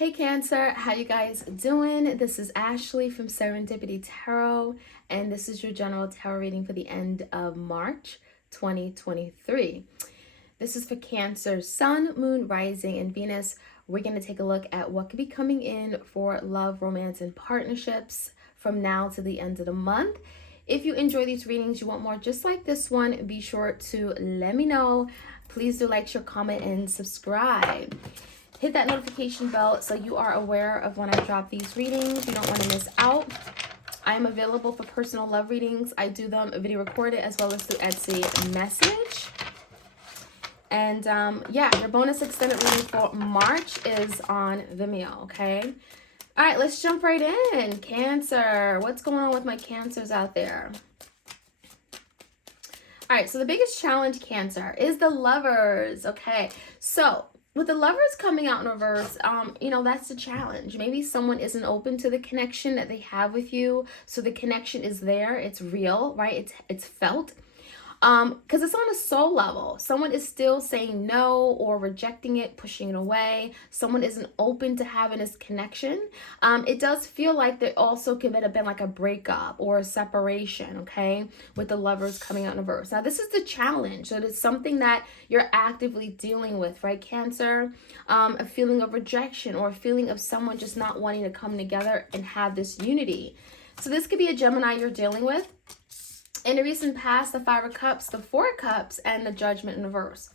Hey Cancer, how you guys doing? This is Ashley from Serendipity Tarot, and this is your general tarot reading for the end of March 2023. This is for Cancer, Sun, Moon, Rising, and Venus. We're going to take a look at what could be coming in for love, romance, and partnerships from now to the end of the month. If you enjoy these readings, you want more just like this one, be sure to let me know. Please do like, share, comment, and subscribe. Hit that notification bell so you are aware of when I drop these readings. You don't want to miss out. I am available for personal love readings. I do them video recorded as well as through Etsy message. And yeah, your bonus extended reading for March is on Vimeo, okay? All right, let's jump right in. Cancer, what's going on with my Cancers out there? All right, so the biggest challenge, Cancer, is the Lovers, okay? So with the Lovers coming out in reverse, that's the challenge. Maybe someone isn't open to the connection that they have with you. So the connection is there. It's real, right? It's felt. Because it's on a soul level. Someone is still saying no or rejecting it, pushing it away. Someone isn't open to having this connection. It does feel like there also could have been like a breakup or a separation, okay, with the Lovers coming out in reverse. Now, this is the challenge. So it's something that you're actively dealing with, right, Cancer? A feeling of rejection or a feeling of someone just not wanting to come together and have this unity. So this could be a Gemini you're dealing with. In the recent past, the Five of Cups, the Four of Cups, and the Judgment in reverse.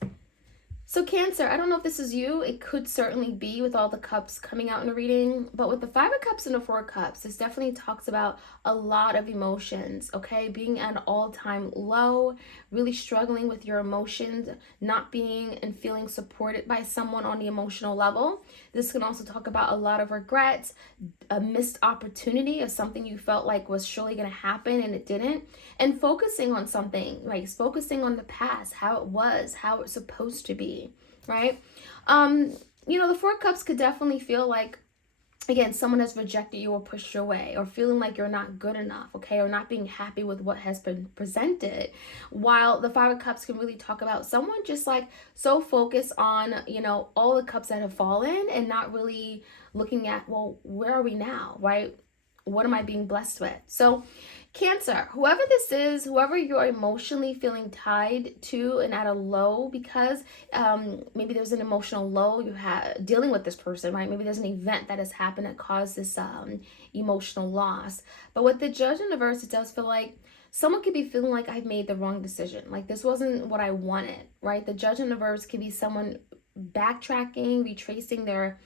So Cancer, I don't know if this is you. It could certainly be with all the cups coming out in the reading. But with the Five of Cups and the Four of Cups, this definitely talks about a lot of emotions, okay? Being at an all-time low, really struggling with your emotions, not being and feeling supported by someone on the emotional level. This can also talk about a lot of regrets, a missed opportunity of something you felt like was surely going to happen and it didn't. And focusing on something, like focusing on the past, how it was, how it's supposed to be, right? The Four of Cups could definitely feel like, again, someone has rejected you or pushed you away, or feeling like you're not good enough, okay, or not being happy with what has been presented. While the Five of Cups can really talk about someone just like so focused on, all the cups that have fallen and not really looking at, well, where are we now, right? What am I being blessed with? So Cancer, whoever this is, whoever you're emotionally feeling tied to and at a low because maybe there's an emotional low you have dealing with this person, right? Maybe there's an event that has happened that caused this emotional loss. But with the Judge in the verse, it does feel like someone could be feeling like I've made the wrong decision. Like this wasn't what I wanted, right? The Judge in the verse could be someone backtracking, retracing their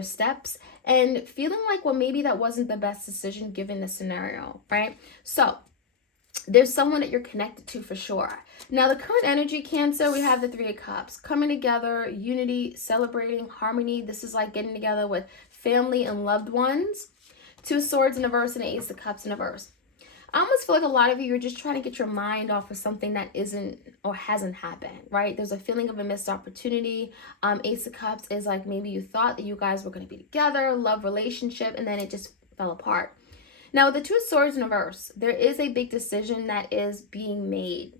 steps and feeling like, well, maybe that wasn't the best decision given the scenario, right? So there's someone that you're connected to for sure. Now, the current energy, Cancer, we have the Three of Cups coming together, unity, celebrating, harmony. This is like getting together with family and loved ones. Two of Swords in the verse and Ace of Cups in the verse. I almost feel like a lot of you are just trying to get your mind off of something that isn't or hasn't happened, right? There's a feeling of a missed opportunity. Ace of Cups is like maybe you thought that you guys were going to be together, love relationship, and then it just fell apart. Now, with the Two of Swords in reverse, there is a big decision that is being made.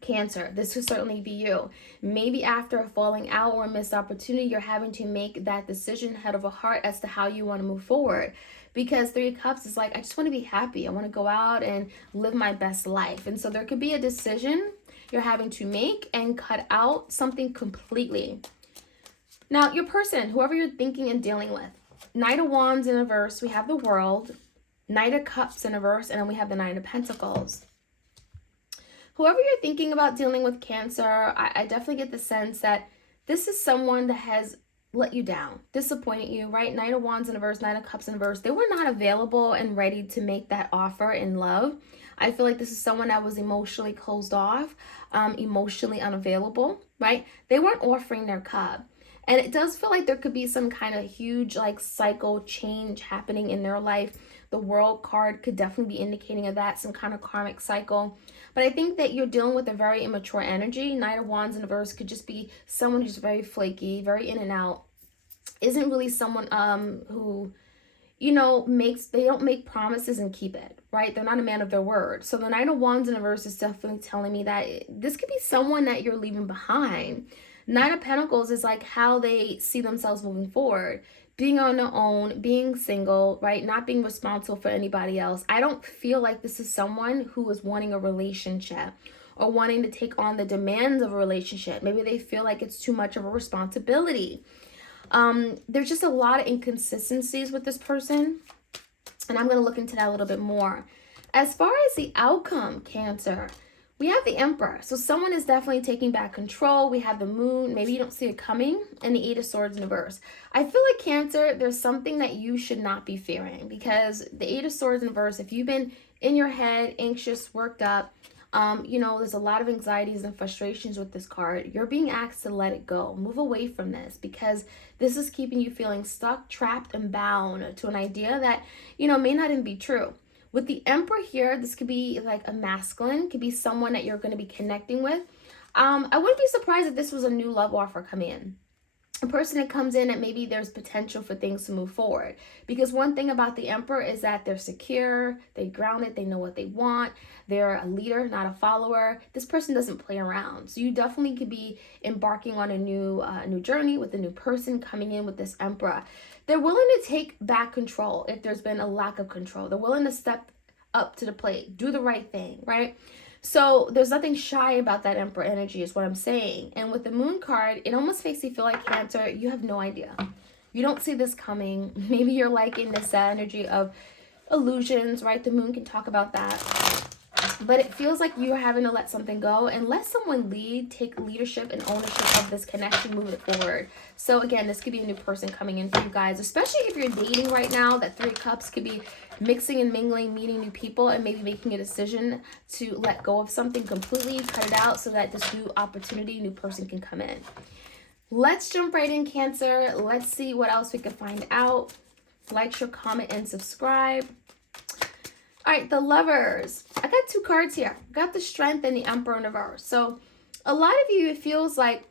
Cancer, this could certainly be you. Maybe after a falling out or a missed opportunity, you're having to make that decision head over heart as to how you want to move forward. Because Three of Cups is like, I just want to be happy. I want to go out and live my best life. And so there could be a decision you're having to make and cut out something completely. Now, your person, whoever you're thinking and dealing with, Knight of Wands in reverse, we have the World, Knight of Cups in reverse, and then we have the Nine of Pentacles. Whoever you're thinking about dealing with, Cancer, I definitely get the sense that this is someone that has let you down, disappointed you, right? Knight of Wands in reverse, Nine of Cups in reverse. They were not available and ready to make that offer in love. I feel like this is someone that was emotionally closed off, emotionally unavailable, right? They weren't offering their cup. And it does feel like there could be some kind of huge like cycle change happening in their life. The World card could definitely be indicating of that, some kind of karmic cycle. But I think that you're dealing with a very immature energy. Knight of Wands in reverse could just be someone who's very flaky, very in and out. Isn't really someone who, they don't make promises and keep it, right? They're not a man of their word. So the Knight of Wands in reverse is definitely telling me that this could be someone that you're leaving behind. Nine of Pentacles is like how they see themselves moving forward. Being on their own, being single, right? Not being responsible for anybody else. I don't feel like this is someone who is wanting a relationship or wanting to take on the demands of a relationship. Maybe they feel like it's too much of a responsibility. There's just a lot of inconsistencies with this person, and I'm going to look into that a little bit more. As far as the outcome, Cancer, we have the Emperor. So someone is definitely taking back control. We have the Moon. Maybe you don't see it coming. And the Eight of Swords in reverse. I feel like, Cancer, there's something that you should not be fearing, because the Eight of Swords in reverse, if you've been in your head, anxious, worked up, there's a lot of anxieties and frustrations with this card. You're being asked to let it go. Move away from this, because this is keeping you feeling stuck, trapped, and bound to an idea that, may not even be true. With the Emperor here, this could be like a masculine, could be someone that you're going to be connecting with. I wouldn't be surprised if this was a new love offer coming in. A person that comes in that maybe there's potential for things to move forward. Because one thing about the Emperor is that they're secure, they're grounded, they know what they want, they're a leader, not a follower. This person doesn't play around. So you definitely could be embarking on a new journey with a new person coming in with this Emperor. They're willing to take back control if there's been a lack of control. They're willing to step up to the plate, do the right thing, right? So there's nothing shy about that Emperor energy is what I'm saying. And with the Moon card, it almost makes you feel like, Cancer, you have no idea. You don't see this coming. Maybe you're liking this energy of illusions, right? The Moon can talk about that. But it feels like you're having to let something go and let someone lead, take leadership and ownership of this connection, move it forward. So again, this could be a new person coming in for you guys, especially if you're dating right now. That Three of Cups could be mixing and mingling, meeting new people, and maybe making a decision to let go of something completely, cut it out so that this new opportunity, new person can come in. Let's jump right in, Cancer. Let's see what else we can find out. Like, share, comment, and subscribe. All right, the Lovers. I got two cards here. I got the Strength and the Emperor in reverse. So a lot of you, it feels like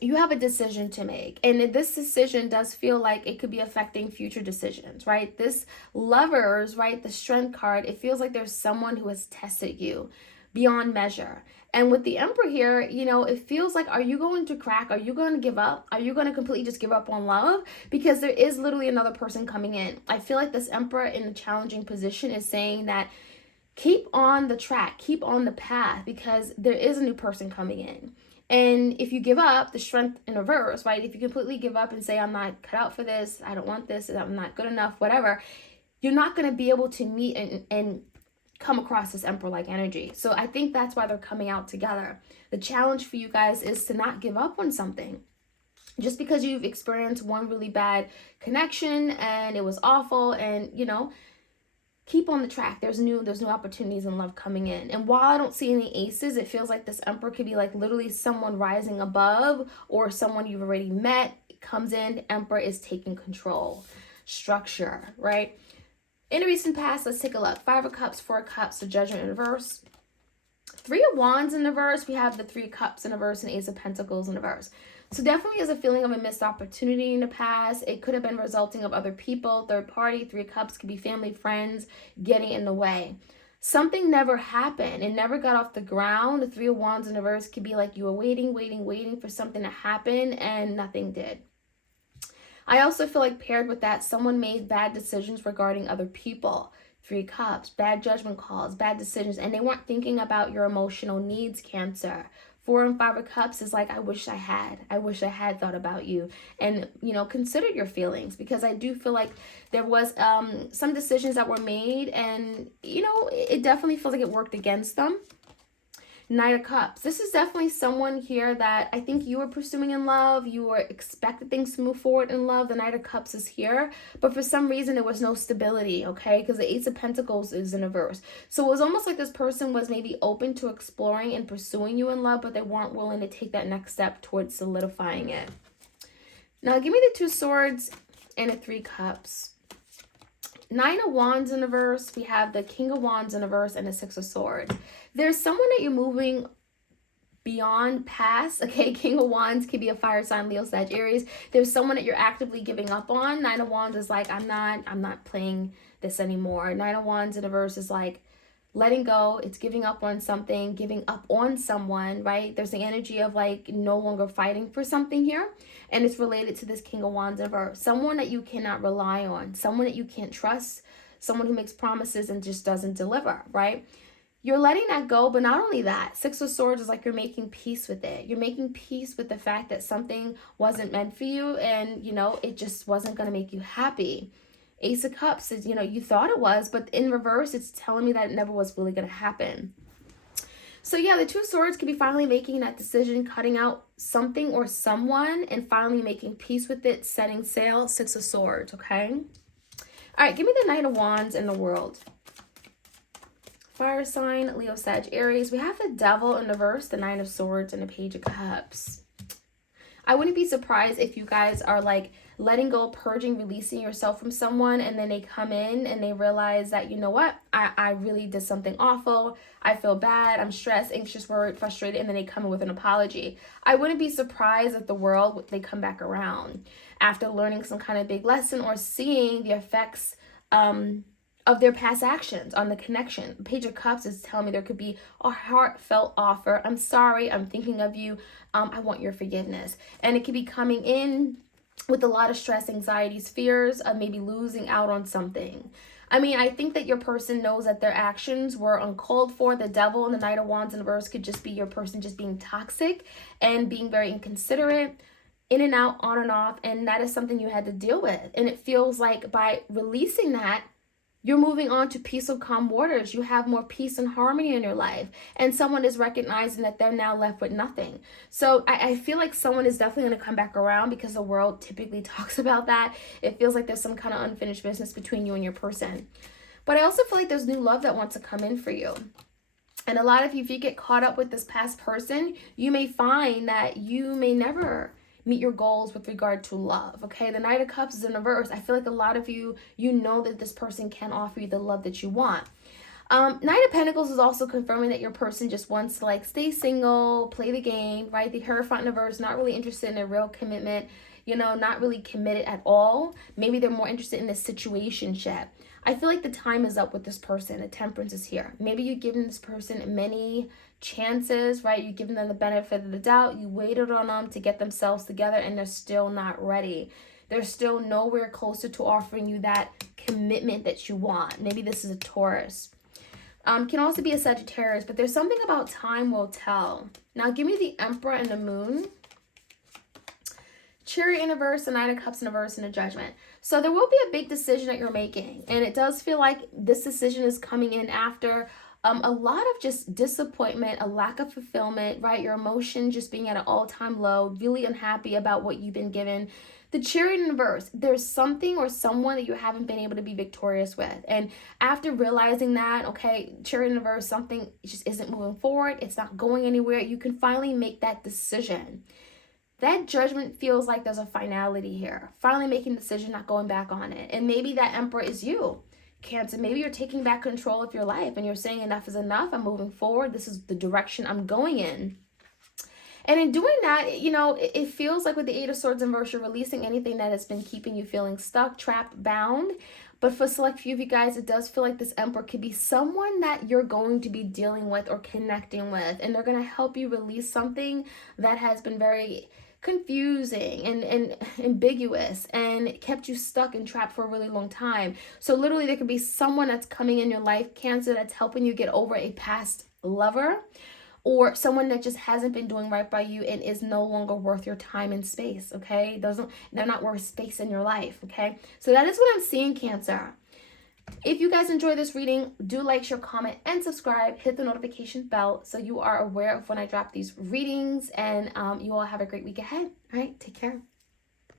you have a decision to make. And this decision does feel like it could be affecting future decisions, right? This Lovers, right, the Strength card, it feels like there's someone who has tested you beyond measure. And with the Emperor here, it feels like, are you going to crack? Are you going to give up? Are you going to completely just give up on love? Because there is literally another person coming in. I feel like this Emperor in a challenging position is saying that keep on the track, keep on the path, because there is a new person coming in. And if you give up, the Strength in reverse, right? If you completely give up and say, I'm not cut out for this, I don't want this, I'm not good enough, whatever, you're not going to be able to meet and come across this Emperor-like energy. So I think that's why they're coming out together. The challenge for you guys is to not give up on something. Just because you've experienced one really bad connection and it was awful, and keep on the track. There's new opportunities in love coming in. And while I don't see any aces, it feels like this Emperor could be like literally someone rising above, or someone you've already met comes in. The Emperor is taking control. Structure, right? In a recent past, let's take a look. Five of Cups, Four of Cups, the Judgment in reverse. Three of Wands in reverse. We have the Three of Cups in reverse and Ace of Pentacles in reverse. So definitely is a feeling of a missed opportunity in the past. It could have been resulting of other people, third party. Three of Cups could be family, friends getting in the way. Something never happened. It never got off the ground. The Three of Wands in reverse could be like you were waiting for something to happen and nothing did. I also feel like paired with that, someone made bad decisions regarding other people. Three of Cups, bad judgment calls, bad decisions, and they weren't thinking about your emotional needs, Cancer. Four and Five of Cups is like, I wish I had thought about you and, considered your feelings, because I do feel like there was some decisions that were made and, it definitely feels like it worked against them. Knight of Cups. This is definitely someone here that I think you were pursuing in love. You were expecting things to move forward in love. The Knight of Cups is here. But for some reason, there was no stability, okay? Because the Ace of Pentacles is in reverse. So it was almost like this person was maybe open to exploring and pursuing you in love, but they weren't willing to take that next step towards solidifying it. Now, give me the Two Swords and the Three Cups. Nine of Wands in reverse. We have the King of Wands in reverse and the Six of Swords. There's someone that you're moving beyond, past, okay? King of Wands could be a fire sign, Leo, Sag, Aries. There's someone that you're actively giving up on. Nine of Wands is like, I'm not playing this anymore. Nine of Wands in reverse is like, letting go. It's giving up on something, giving up on someone, right? There's the energy of like no longer fighting for something here. And it's related to this King of Wands in reverse. Someone that you cannot rely on, someone that you can't trust, someone who makes promises and just doesn't deliver, right? You're letting that go, but not only that, Six of Swords is like you're making peace with it. You're making peace with the fact that something wasn't meant for you and, you know, it just wasn't going to make you happy. Ace of Cups is, you know, you thought it was, but in reverse, it's telling me that it never was really going to happen. So yeah, the Two of Swords could be finally making that decision, cutting out something or someone, and finally making peace with it, setting sail. Six of Swords, okay? All right, give me the Knight of Wands in the world. Fire sign, Leo, Sag, Aries. We have the Devil in reverse, the Nine of Swords, and the Page of Cups. I wouldn't be surprised if you guys are like letting go, purging, releasing yourself from someone, and then they come in and they realize that, you know what, I really did something awful. I feel bad. I'm stressed, anxious, worried, frustrated, and then they come in with an apology. I wouldn't be surprised if the world, they come back around after learning some kind of big lesson or seeing the effects of their past actions on the connection. Page of Cups is telling me there could be a heartfelt offer. I'm sorry. I'm thinking of you. I want your forgiveness. And it could be coming in with a lot of stress, anxieties, fears of maybe losing out on something. I mean, I think that your person knows that their actions were uncalled for. The Devil and the Knight of Wands in reverse could just be your person just being toxic and being very inconsiderate, in and out, on and off. And that is something you had to deal with. And it feels like by releasing that, you're moving on to peaceful, calm waters. You have more peace and harmony in your life. And someone is recognizing that they're now left with nothing. So I feel like someone is definitely going to come back around because the world typically talks about that. It feels like there's some kind of unfinished business between you and your person. But I also feel like there's new love that wants to come in for you. And a lot of you, if you get caught up with this past person, you may find that you may never meet your goals with regard to love, okay? The Knight of Cups is in reverse. I feel like a lot of you, you know that this person can offer you the love that you want. Knight of Pentacles is also confirming that your person just wants to like stay single, play the game, right? The Hierophant in reverse, not really interested in a real commitment, you know, not really committed at all. Maybe they're more interested in this situationship. I feel like the time is up with this person. The Temperance is here. Maybe you've given this person many chances, right? You've given them the benefit of the doubt. You waited on them to get themselves together and they're still not ready. They're still nowhere closer to offering you that commitment that you want. Maybe this is a Taurus. Can also be a Sagittarius, but there's something about time will tell. Now give me the Emperor and the Moon. Chariot in reverse, the Knight of Cups in reverse, and the Judgment. So there will be a big decision that you're making. And it does feel like this decision is coming in after a lot of just disappointment, a lack of fulfillment, right? Your emotion just being at an all-time low, really unhappy about what you've been given. The Chariot in reverse, there's something or someone that you haven't been able to be victorious with. And after realizing that, okay, Chariot in reverse, something just isn't moving forward, it's not going anywhere, you can finally make that decision. That Judgment feels like there's a finality here. Finally making a decision, not going back on it. And maybe that Emperor is you, Cancer. Maybe you're taking back control of your life and you're saying enough is enough. I'm moving forward. This is the direction I'm going in. And in doing that, you know, it feels like with the Eight of Swords in reverse, you're releasing anything that has been keeping you feeling stuck, trapped, bound. But for select few of you guys, it does feel like this Emperor could be someone that you're going to be dealing with or connecting with. And they're going to help you release something that has been very confusing and ambiguous and kept you stuck and trapped for a really long time. So literally there could be someone that's coming in your life, Cancer, that's helping you get over a past lover, or someone that just hasn't been doing right by you and is no longer worth your time and space, okay? They're not worth space in your life, okay? So that is what I'm seeing, Cancer. If you guys enjoy this reading, do like, share, comment, and subscribe. Hit the notification bell so you are aware of when I drop these readings. And you all have a great week ahead. All right, take care.